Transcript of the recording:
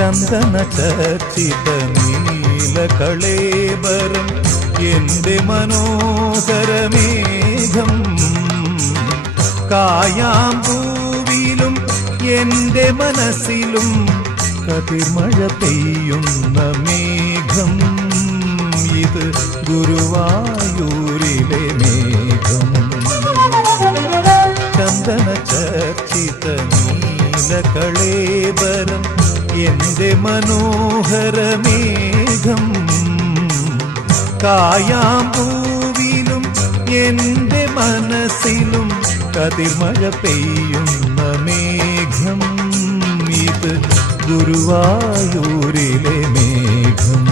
ചന്ദന ചർച്ചിത നീലകളേബരം എന്റെ മനോഹരമേഘം കായാമ്പൂവിലും എന്റെ മനസ്സിലും കതിർമഴ പെയ്യുന്ന മേഘം ഇത് ഗുരുവായൂരിലെ മേഘം ചന്ദന ചർച്ചിത നീലകളേബരം എന്റെ മനോഹരമേഘം കായാമ്പൂവിലും എന്റെ മനസ്സിലും കതിർമഴ പെയ്യുന്ന മേഘം ഇത് ഗുരുവായൂരിലെ മേഘം